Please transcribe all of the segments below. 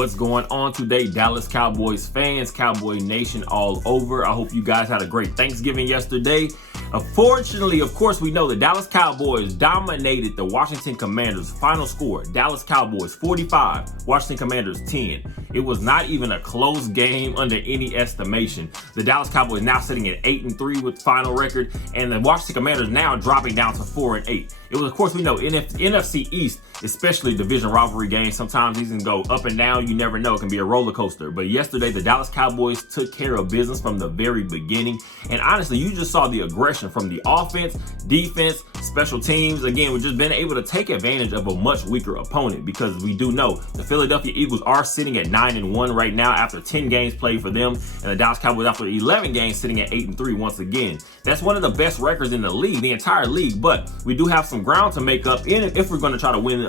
What's going on today, Dallas Cowboys fans, Cowboy Nation all over? I hope you guys had a great Thanksgiving yesterday. Unfortunately, of course, we know the Dallas Cowboys dominated the Washington Commanders. Final score, Dallas Cowboys 45, Washington Commanders 10. It was not even a close game under any estimation. The Dallas Cowboys now sitting at 8-3 with final record, and the Washington Commanders now dropping down to 4-8. It was, of course, we know NFC East, especially division rivalry games, sometimes these can go up and down. You never know. It can be a roller coaster. But yesterday, the Dallas Cowboys took care of business from the very beginning. And honestly, you just saw the aggression from the offense, defense, special teams. Again, we've just been able to take advantage of a much weaker opponent because we do know the Philadelphia Eagles are sitting at 9-1 right now after 10 games played for them. And the Dallas Cowboys, after 11 games, sitting at 8-3 once again. That's one of the best records in the league, the entire league. But we do have some ground to make up in it if we're going to try to win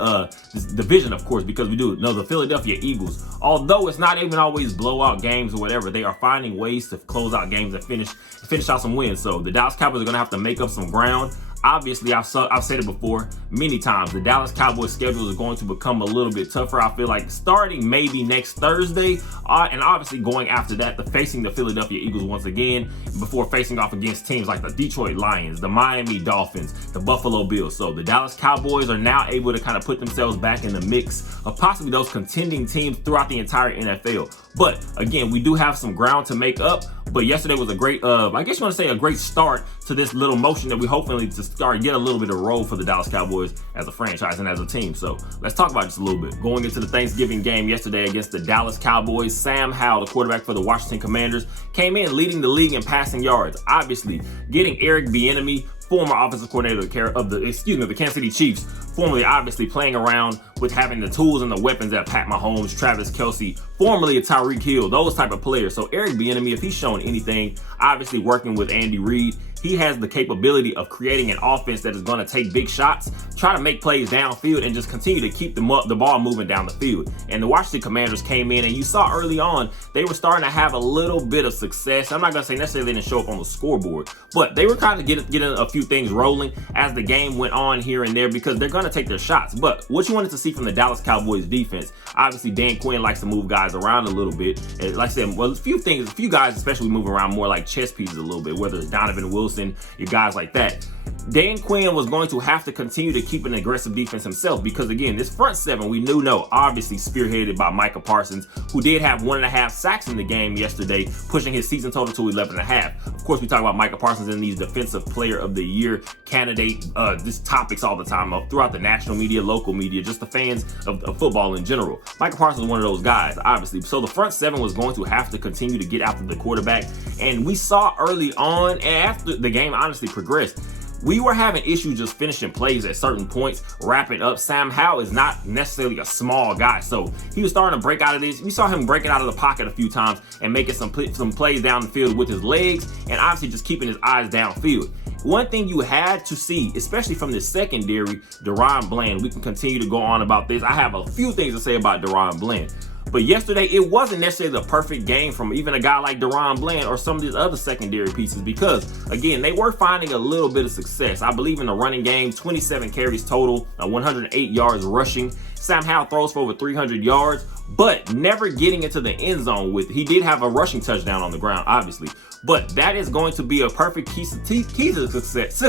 this division, of course, because we do know the Philadelphia Eagles, although it's not even always blowout games or whatever, they are finding ways to close out games and finish out some wins. So the Dallas Cowboys are going to have to make up some ground. Obviously, I've said it before many times, the Dallas Cowboys schedule is going to become a little bit tougher. I feel like starting maybe next Thursday, and obviously going after that, facing the Philadelphia Eagles once again, before facing off against teams like the Detroit Lions, the Miami Dolphins, the Buffalo Bills. So the Dallas Cowboys are now able to kind of put themselves back in the mix of possibly those contending teams throughout the entire NFL. But again, we do have some ground to make up. But yesterday was a great, I guess you want to say a great start to this little motion that we hopefully to start get a little bit of roll for the Dallas Cowboys as a franchise and as a team. So let's talk about it just a little bit. Going into the Thanksgiving game yesterday against the Dallas Cowboys, Sam Howell, the quarterback for the Washington Commanders, came in leading the league in passing yards. Obviously, getting Eric Bieniemy, former offensive coordinator of the Kansas City Chiefs, formerly obviously playing around with having the tools and the weapons that Pat Mahomes, Travis Kelce, formerly a Tyreek Hill, those type of players. So Eric Bieniemy, if he's shown anything, obviously working with Andy Reid, he has the capability of creating an offense that is going to take big shots, try to make plays downfield, and just continue to keep the ball moving down the field. And the Washington Commanders came in, and you saw early on, they were starting to have a little bit of success. I'm not going to say necessarily they didn't show up on the scoreboard, but they were kind of getting a few things rolling as the game went on here and there because they're going to take their shots. But what you wanted to see from the Dallas Cowboys defense, obviously Dan Quinn likes to move guys around a little bit. And like I said, well, a few guys especially move around more like chess pieces a little bit, whether it's Donovan Wilson, your guys like that. Dan Quinn was going to have to continue to keep an aggressive defense himself because, again, this front seven, we know, obviously spearheaded by Micah Parsons, who did have 1.5 sacks in the game yesterday, pushing his season total to 11.5. Of course, we talk about Micah Parsons in these Defensive Player of the Year candidate, just topics all the time throughout the national media, local media, just the fans of football in general. Micah Parsons is one of those guys, obviously. So the front seven was going to have to continue to get after the quarterback. And we saw early on, and after the game honestly progressed, we were having issues just finishing plays at certain points, wrapping up. Sam Howell is not necessarily a small guy, so he was starting to break out of this. We saw him breaking out of the pocket a few times and making some plays down the field with his legs and obviously just keeping his eyes downfield. One thing you had to see, especially from the secondary, DaRon Bland, we can continue to go on about this. I have a few things to say about DaRon Bland. But yesterday, it wasn't necessarily the perfect game from even a guy like DaRon Bland or some of these other secondary pieces because, again, they were finding a little bit of success. I believe in the running game, 27 carries total, 108 yards rushing. Sam Howell throws for over 300 yards, but never getting into the end zone with it. He did have a rushing touchdown on the ground, obviously. But that is going to be a perfect key to success,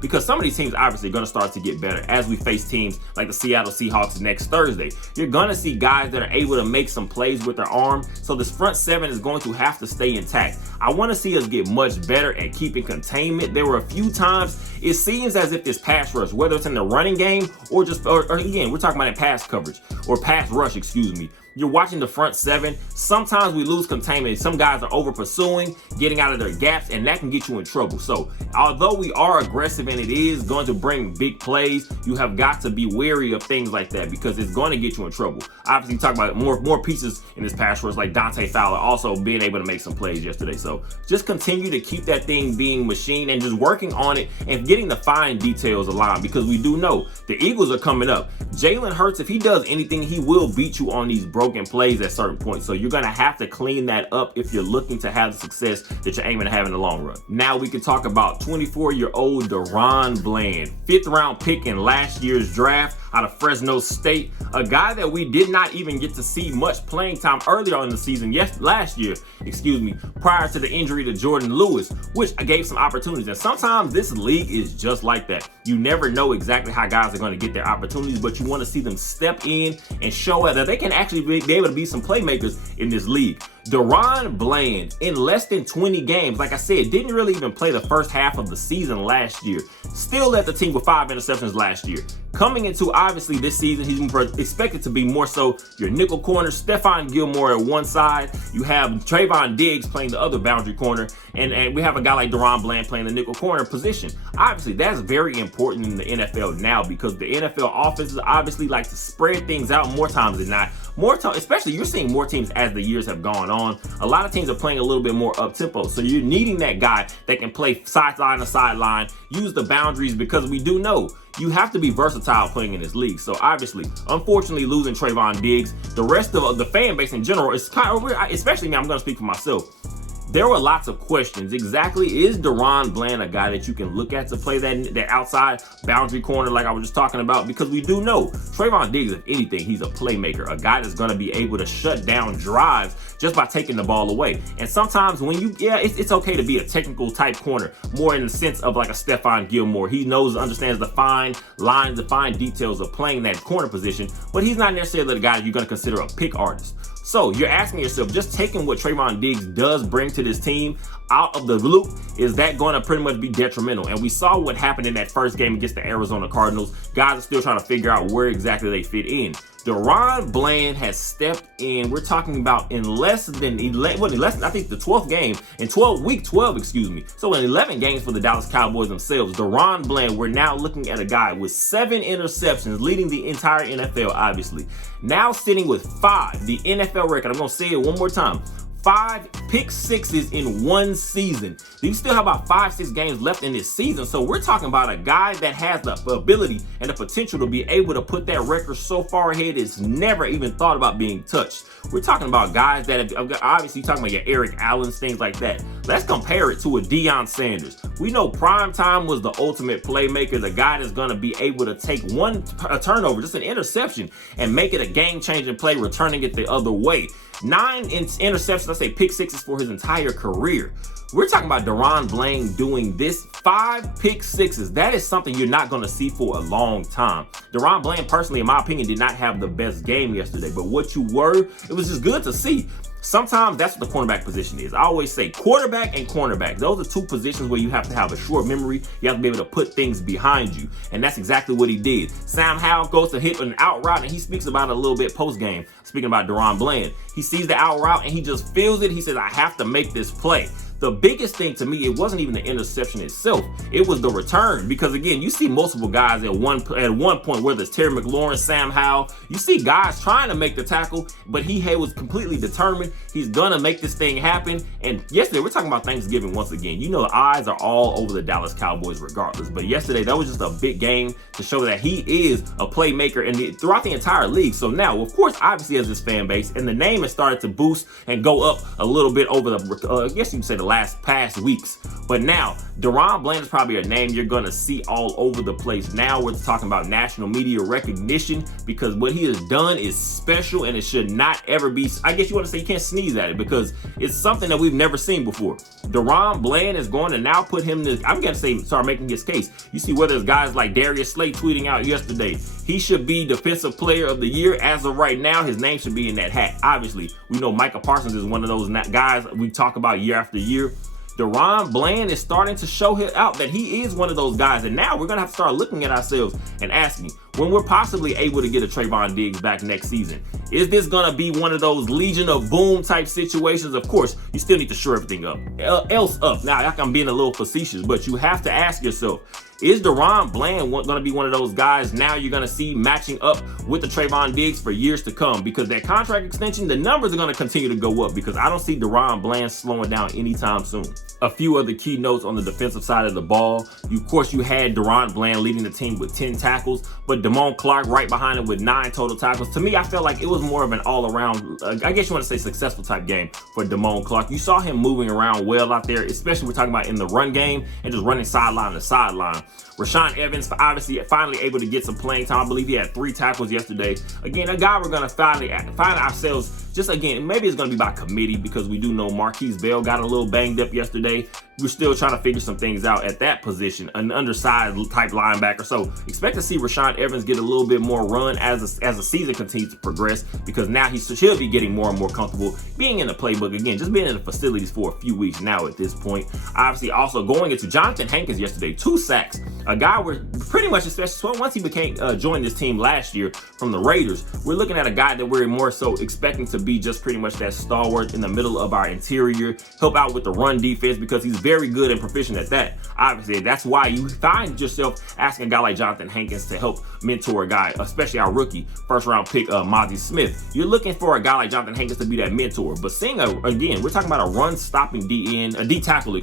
because some of these teams obviously are going to start to get better as we face teams like the Seattle Seahawks next Thursday. You're going to see guys that are able to make some plays with their arm, so this front seven is going to have to stay intact. I want to see us get much better at keeping containment. There were a few times it seems as if this pass rush, whether it's in the running game or again, we're talking about in pass coverage or pass rush, you're watching the front seven. Sometimes we lose containment. Some guys are over pursuing, getting out of their gaps, and that can get you in trouble. So although we are aggressive and it is going to bring big plays, you have got to be wary of things like that because it's going to get you in trouble. Obviously, talk about more pieces in this pass rush like Dante Fowler also being able to make some plays yesterday. So just continue to keep that thing being machined and just working on it and getting the fine details aligned because we do know the Eagles are coming up. Jalen Hurts, if he does anything, he will beat you on these broken broken plays at certain points. So you're going to have to clean that up if you're looking to have the success that you're aiming to have in the long run. Now we can talk about 24-year-old DaRon Bland, 5th round pick in last year's draft out of Fresno State, a guy that we did not even get to see much playing time earlier in the season, last year, prior to the injury to Jordan Lewis, which gave some opportunities. And sometimes this league is just like that. You never know exactly how guys are going to get their opportunities, but you want to see them step in and show that they can actually be able to be some playmakers in this league. DaRon Bland, in less than 20 games, like I said, didn't really even play the first half of the season last year. Still led the team with 5 interceptions last year. Coming into, obviously, this season, he's expected to be more so your nickel corner. Stephon Gilmore at one side. You have Trayvon Diggs playing the other boundary corner. And we have a guy like DaRon Bland playing the nickel corner position. Obviously, that's very important in the NFL now because the NFL offenses obviously like to spread things out more times than not. Especially you're seeing more teams as the years have gone on. A lot of teams are playing a little bit more up tempo. So you're needing that guy that can play sideline to sideline, use the boundaries, because we do know you have to be versatile playing in this league. So obviously, unfortunately, losing Trayvon Diggs, the rest of the fan base in general, especially me, I'm going to speak for myself. There were lots of questions. Exactly, is DaRon Bland a guy that you can look at to play that outside boundary corner like I was just talking about? Because we do know Trayvon Diggs, if anything, he's a playmaker, a guy that's going to be able to shut down drives just by taking the ball away. And sometimes when it's okay to be a technical type corner, more in the sense of like a Stephon Gilmore. He understands the fine lines, the fine details of playing that corner position, but he's not necessarily the guy that you're going to consider a pick artist. So you're asking yourself, just taking what Trayvon Diggs does bring to this team out of the loop, is that going to pretty much be detrimental? And we saw what happened in that first game against the Arizona Cardinals. Guys are still trying to figure out where exactly they fit in. DaRon Bland has stepped in. We're talking about in less than 11, I think the 12th game, in week 12, So in 11 games for the Dallas Cowboys themselves, DaRon Bland, we're now looking at a guy with 7 interceptions, leading the entire NFL, obviously. Now sitting with 5, the NFL record. I'm going to say it one more time. 5 pick sixes in one season. You still have about 5-6 games left in this season. So we're talking about a guy that has the ability and the potential to be able to put that record so far ahead it's never even thought about being touched. We're talking about guys that have, obviously talking about your Eric Allens, things like that. Let's compare it to a Deion Sanders. We know prime time was the ultimate playmaker, the guy that's going to be able to take a turnover, just an interception, and make it a game-changing play, returning it the other way. 9 interceptions, let's say pick sixes for his entire career. We're talking about DaRon Bland doing this, 5 pick sixes. That is something you're not going to see for a long time. DaRon Bland, personally, in my opinion, did not have the best game yesterday, but what you were, it was just good to see. Sometimes that's what the cornerback position is. I always say quarterback and cornerback. Those are 2 positions where you have to have a short memory. You have to be able to put things behind you. And that's exactly what he did. Sam Howell goes to hit an out route, and he speaks about it a little bit post-game, speaking about DaRon Bland. He sees the out route, and he just feels it. He says, I have to make this play. The biggest thing to me, it wasn't even the interception itself. It was the return. Because again, you see multiple guys at one point, whether it's Terry McLaurin, Sam Howell, you see guys trying to make the tackle, but he was completely determined. He's gonna make this thing happen. And yesterday, we're talking about Thanksgiving once again. You know, the eyes are all over the Dallas Cowboys regardless. But yesterday, that was just a big game to show that he is a playmaker throughout the entire league. So now, of course, obviously as this fan base, and the name has started to boost and go up a little bit over the, I guess you can say the past weeks. But now, DaRon Bland is probably a name you're going to see all over the place. Now we're talking about national media recognition, because what he has done is special, and it should not ever be, I guess you want to say, you can't sneeze at it, because it's something that we've never seen before. DaRon Bland is going to now put him in, I'm going to say, start making his case. You see whether it's guys like Darius Slay tweeting out yesterday, he should be Defensive Player of the Year. As of right now, his name should be in that hat. Obviously, we know Micah Parsons is one of those guys we talk about year after year. DaRon Bland is starting to show out that he is one of those guys. And now we're going to have to start looking at ourselves and asking, when we're possibly able to get a Trayvon Diggs back next season, is this going to be one of those Legion of Boom type situations? Of course, you still need to shore everything up. Else up. Now, I'm being a little facetious, but you have to ask yourself, is DaRon Bland going to be one of those guys now you're going to see matching up with the Trayvon Diggs for years to come? Because that contract extension, the numbers are going to continue to go up, because I don't see DaRon Bland slowing down anytime soon. A few other key notes on the defensive side of the ball. Of course, you had DaRon Bland leading the team with 10 tackles, but Damone Clark right behind him with 9 total tackles. To me, I felt like it was more of an all-around, I guess you want to say successful type game for Damone Clark. You saw him moving around well out there, especially we're talking about in the run game and just running sideline to sideline. Rashaan Evans obviously finally able to get some playing time. I believe he had 3 tackles yesterday. Again, a guy we're going to find ourselves, just again, maybe it's going to be by committee because we do know Marquise Bell got a little banged up yesterday. We're still trying to figure some things out at that position, an undersized type linebacker. So expect to see Rashaan Evans get a little bit more run as the season continues to progress, because now he should be getting more and more comfortable being in the playbook again, just being in the facilities for a few weeks now at this point. Obviously, also going into Jonathan Hankins yesterday, 2 sacks. A guy we're pretty much, especially once he joined this team last year from the Raiders, we're looking at a guy that we're more so expecting to be just pretty much that stalwart in the middle of our interior, help out with the run defense because he's very good and proficient at that. Obviously, that's why you find yourself asking a guy like Jonathan Hankins to help mentor a guy, especially our rookie first-round pick, Mozzie Smith. You're looking for a guy like Jonathan Hankins to be that mentor. But seeing again, we're talking about a run-stopping D tackle,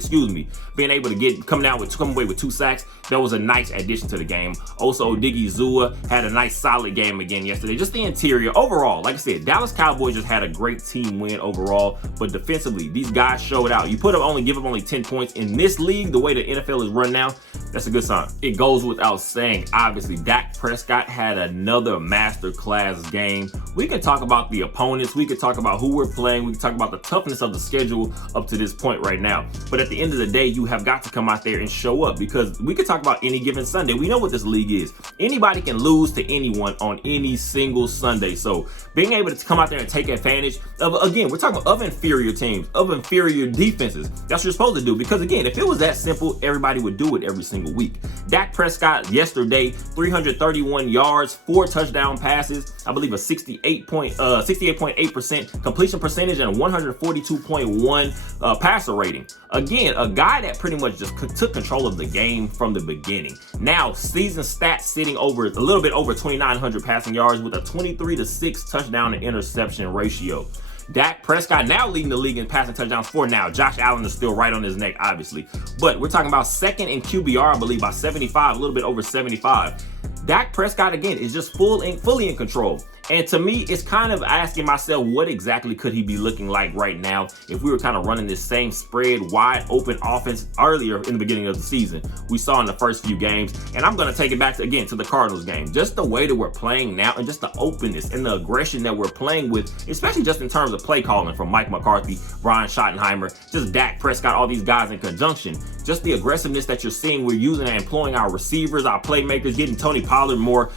being able to come away with 2 sacks. That was a nice addition to the game. Also, Diggy Zua had a nice solid game again yesterday. Just the interior overall, like I said, Dallas Cowboys just had a great team win overall. But defensively, these guys showed out. You give up only 10 points in this league, the way the NFL is run now, that's a good sign. It goes without saying, obviously, Dak Prescott had another masterclass game. We can talk about the opponents. We can talk about who we're playing. We can talk about the toughness of the schedule up to this point right now. But at the end of the day, you have got to come out there and show up, because we could talk about any given Sunday. We know what this league is. Anybody can lose to anyone on any single Sunday. So being able to come out there and take advantage of, again, we're talking of inferior teams, of inferior defenses. That's what you're supposed to do. Because again, if it was that simple, everybody would do it every single week. Dak Prescott yesterday, 331 yards, 4 touchdown passes, I believe a 68.8% completion percentage and 142.1 passer rating. Again, a guy that pretty much just took control of the game from the beginning. Now, season stats sitting over a little bit over 2,900 passing yards with a 23-6 touchdown to interception ratio. Dak Prescott now leading the league in passing touchdowns for now. Josh Allen is still right on his neck, obviously. But we're talking about second in QBR, I believe, by 75, a little bit over 75. Dak Prescott, again, is just fully in control. And to me, it's kind of asking myself, what exactly could he be looking like right now if we were kind of running this same spread, wide open offense earlier in the beginning of the season we saw in the first few games. And I'm going to take it back to the Cardinals game. Just the way that we're playing now and just the openness and the aggression that we're playing with, especially just in terms of play calling from Mike McCarthy, Brian Schottenheimer, just Dak Prescott, all these guys in conjunction. Just the aggressiveness that you're seeing, we're using and employing our receivers, our playmakers, getting Tony Pollard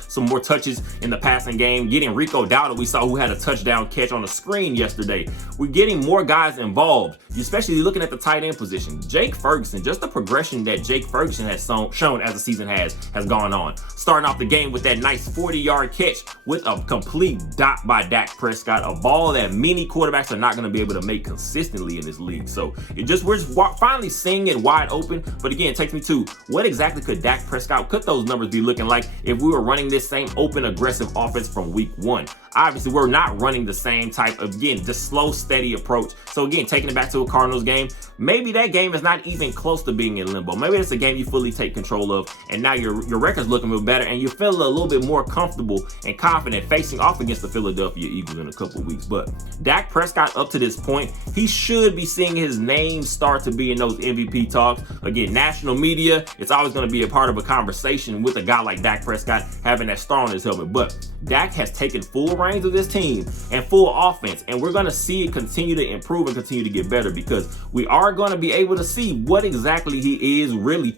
some more touches in the passing game, getting Rico Dowdle, we saw, who had a touchdown catch on the screen yesterday. We're getting more guys involved, especially looking at the tight end position. Jake Ferguson, just the progression that Jake Ferguson has shown as the season has gone on. Starting off the game with that nice 40-yard catch with a complete dot by Dak Prescott, a ball that many quarterbacks are not going to be able to make consistently in this league. So we're finally seeing it wide open. But again, it takes me to what exactly could Dak Prescott, could those numbers be looking like if we were running this same open, aggressive offense from week 1? Obviously, we're not running the same type of, again, just slow, steady approach. So again, taking it back to a Cardinals game, maybe that game is not even close to being in limbo. Maybe it's a game you fully take control of, and now your record's looking a bit better, and you feel a little bit more comfortable and confident facing off against the Philadelphia Eagles in a couple weeks. But Dak Prescott, up to this point, he should be seeing his name start to be in those MVP talks. Again, national media, it's always going to be a part of a conversation with a guy like Dak Prescott having that star on his helmet. But Dak has taken full reins of this team and full offense, and we're going to see it continue to improve and continue to get better, because we are going to be able to see what exactly he is really,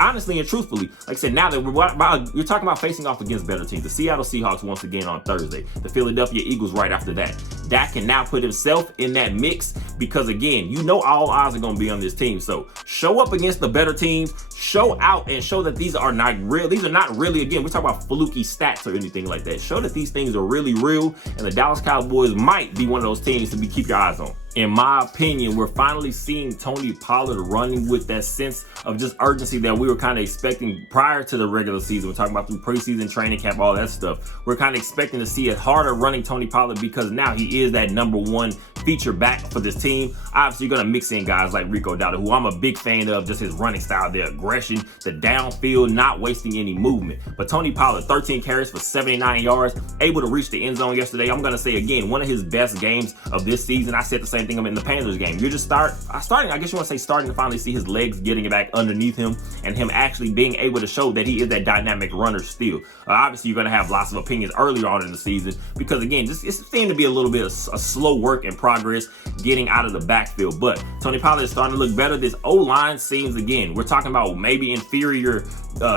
honestly and truthfully. Like I said, now that we're talking about facing off against better teams, the Seattle Seahawks once again on Thursday, the Philadelphia Eagles right after that. Dak can now put himself in that mix, because again, you know all eyes are going to be on this team. So show up against the better teams, show out and show that these are not real. These are not really, again, we're talking about fluky stats or anything like that. Show that these things are really real, and the Dallas Cowboys might be one of those teams to keep your eyes on. in my opinion, we're finally seeing Tony Pollard running with that sense of just urgency that we were kind of expecting prior to the regular season. We're talking about through preseason, training camp, all that stuff. We're kind of expecting to see a harder running Tony Pollard because now he is that #1 feature back for this team. Obviously, you're going to mix in guys like Rico Dowdle, who I'm a big fan of, just his running style, the aggression, the downfield, not wasting any movement. But Tony Pollard, 13 carries for 79 yards, able to reach the end zone yesterday. I'm going to say again, one of his best games of this season. I said the same thing in the Panthers game. You're just starting, I guess you want to say starting to finally see his legs getting it back underneath him and him actually being able to show that he is that dynamic runner still. Obviously, you're going to have lots of opinions earlier on in the season because, again, it seemed to be a little bit of a slow work in progress getting out of the backfield. But Tony Pollard is starting to look better. This O-line seems, again, we're talking about maybe inferior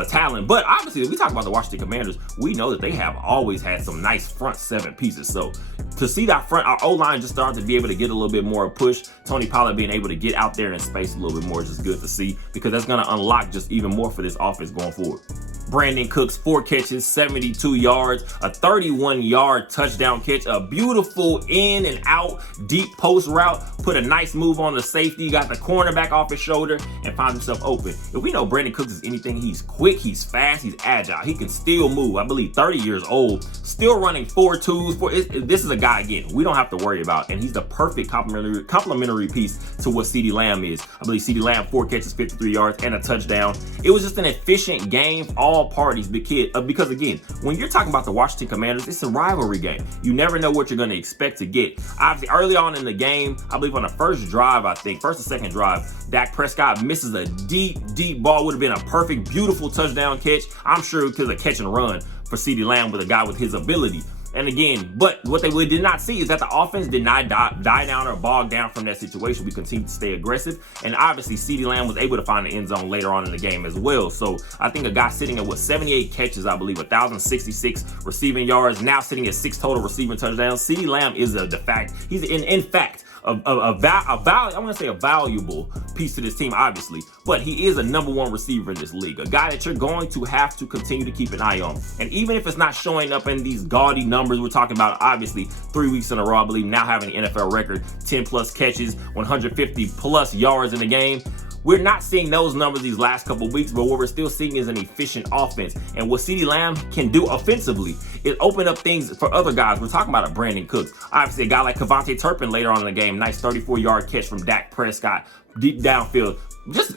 talent, but obviously, if we talk about the Washington Commanders, we know that they have always had some nice front 7 pieces. So to see that our O-line just starting to be able to get a little bit more push, Tony Pollard being able to get out there in space a little bit more is just good to see because that's going to unlock just even more for this offense going forward. Brandon Cooks, 4 catches, 72 yards, a 31-yard touchdown catch, a beautiful in and out deep post route, put a nice move on the safety, got the cornerback off his shoulder, and found himself open. If we know Brandon Cooks is anything, he's quick, he's fast, he's agile, he can still move. I believe 30 years old, still running 4.2s. This is a guy, again, we don't have to worry about, and he's the perfect complementary piece to what CeeDee Lamb is. I believe CeeDee Lamb, 4 catches, 53 yards, and a touchdown. It was just an efficient game for all parties because again, when you're talking about the Washington Commanders, it's a rivalry game. You never know what you're going to expect to get. Obviously, early on in the game, I believe on the first drive, first or second drive, Dak Prescott misses a deep ball. Would have been a perfect, beautiful touchdown catch. I'm sure because of catch and run for CeeDee Lamb with a guy with his ability. And again, but what they did not see is that the offense did not die down or bog down from that situation. We continued to stay aggressive. And obviously, CeeDee Lamb was able to find the end zone later on in the game as well. So I think a guy sitting at 78 catches, I believe, 1,066 receiving yards, now sitting at 6 total receiving touchdowns. CeeDee Lamb is he's in fact, a valuable piece to this team, obviously, but he is a #1 receiver in this league, a guy that you're going to have to continue to keep an eye on. And even if it's not showing up in these gaudy numbers, we're talking about obviously 3 weeks in a row, I believe, now having an NFL record, 10+ catches, 150+ yards in the game. We're not seeing those numbers these last couple of weeks, but what we're still seeing is an efficient offense. And what CeeDee Lamb can do offensively is open up things for other guys. We're talking about a Brandon Cooks. Obviously, a guy like Kevontae Turpin later on in the game, nice 34-yard catch from Dak Prescott, deep downfield.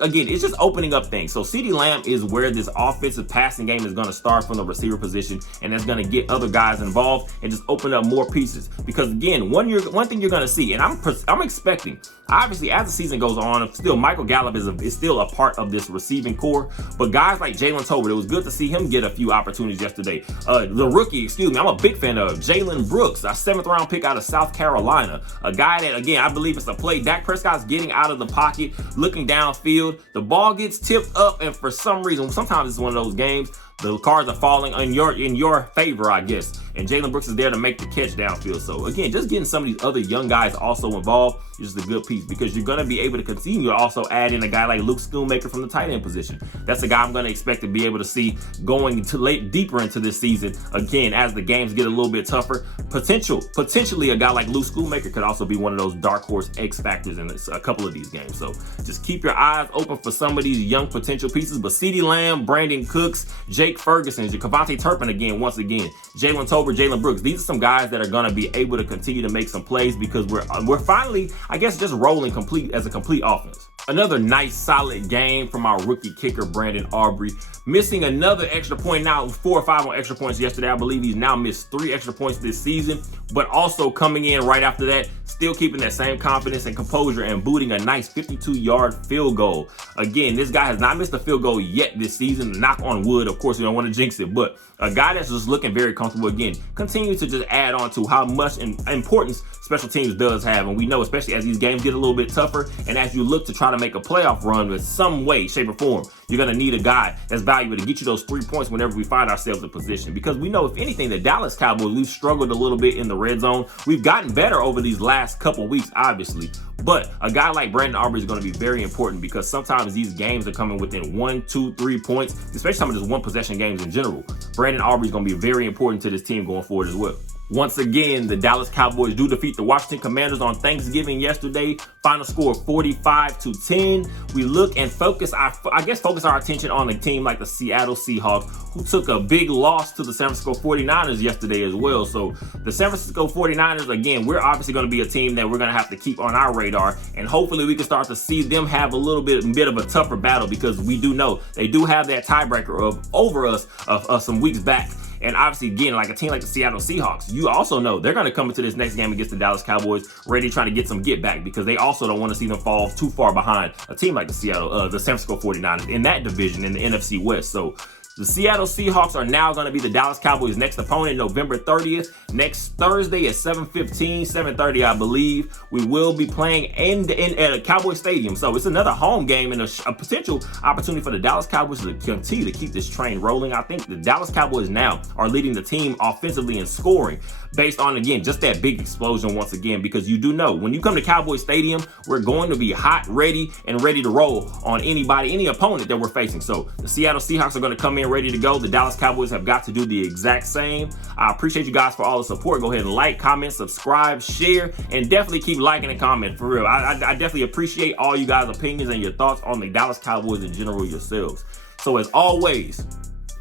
Again, it's just opening up things. So CeeDee Lamb is where this offensive passing game is going to start from the receiver position, and that's going to get other guys involved and just open up more pieces. Because again, one thing you're going to see, and I'm expecting, obviously as the season goes on, still Michael Gallup is still a part of this receiving core, but guys like Jalen Tolbert, it was good to see him get a few opportunities yesterday. The rookie, I'm a big fan of Jalen Brooks, a 7th round pick out of South Carolina, a guy that, again, I believe it's a play. Dak Prescott's getting out of the pocket, looking downfield, the ball gets tipped up, and for some reason, sometimes it's one of those games, the cards are falling in your favor, I guess. And Jalen Brooks is there to make the catch downfield. So again, just getting some of these other young guys also involved is just a good piece because you're going to be able to continue to also add in a guy like Luke Schoonmaker from the tight end position. That's a guy I'm going to expect to be able to see going deeper into this season. Again, as the games get a little bit tougher, potentially a guy like Luke Schoonmaker could also be one of those dark horse X factors in a couple of these games. So just keep your eyes open for some of these young potential pieces. But CeeDee Lamb, Brandon Cooks, Jake Ferguson, Kevontae Turpin once again, Jalen Tolbert, Jalen Brooks. These are some guys that are going to be able to continue to make some plays because we're finally, I guess, just rolling as a complete offense. Another nice solid game from our rookie kicker, Brandon Aubrey. Missing another extra point, now 4 or 5 on extra points yesterday. I believe he's now missed 3 extra points this season, but also coming in right after that, still keeping that same confidence and composure and booting a nice 52-yard field goal. Again, this guy has not missed a field goal yet this season. Knock on wood. Of course, we don't want to jinx it, but a guy that's just looking very comfortable. Again, continue to just add on to how much importance special teams does have. And we know, especially as these games get a little bit tougher and as you look to try to make a playoff run in some way, shape, or form, you're going to need a guy that's valuable to get you those 3 points whenever we find ourselves in position. Because we know, if anything, the Dallas Cowboys, we've struggled a little bit in the red zone. We've gotten better over these last couple weeks, obviously. But a guy like Brandon Aubrey is going to be very important because sometimes these games are coming within 1, 2, 3 points, especially some of these one possession games in general. Brandon Aubrey is going to be very important to this team going forward as well. Once again, the Dallas Cowboys do defeat the Washington Commanders on Thanksgiving yesterday. Final score 45-10. We look and focus our attention on a team like the Seattle Seahawks, who took a big loss to the San Francisco 49ers yesterday as well. So the San Francisco 49ers, again, we're obviously going to be a team that we're going to have to keep on our radar, and hopefully we can start to see them have a little bit of a tougher battle, because we do know they do have that tiebreaker over us of some weeks back. And obviously, again, like a team like the Seattle Seahawks, you also know they're going to come into this next game against the Dallas Cowboys ready trying to get some get back, because they also don't want to see them fall too far behind a team like the San Francisco 49ers in that division in the NFC West. So the Seattle Seahawks are now going to be the Dallas Cowboys' next opponent, November 30th. Next Thursday at 7:30, I believe. We will be playing at a Cowboy Stadium. So it's another home game and a potential opportunity for the Dallas Cowboys to continue to keep this train rolling. I think the Dallas Cowboys now are leading the team offensively in scoring, based on, again, just that big explosion once again, because you do know when you come to Cowboy Stadium, we're going to be hot, ready to roll on any opponent that we're facing. So the Seattle Seahawks are going to come in ready to go. The Dallas Cowboys have got to do the exact same. I appreciate you guys for all the support. Go ahead and like, comment, subscribe, share, and definitely keep liking and commenting, for real. I definitely appreciate all you guys' opinions and your thoughts on the Dallas Cowboys in general yourselves. So as always,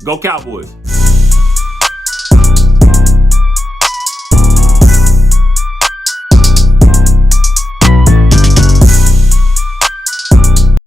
go Cowboys.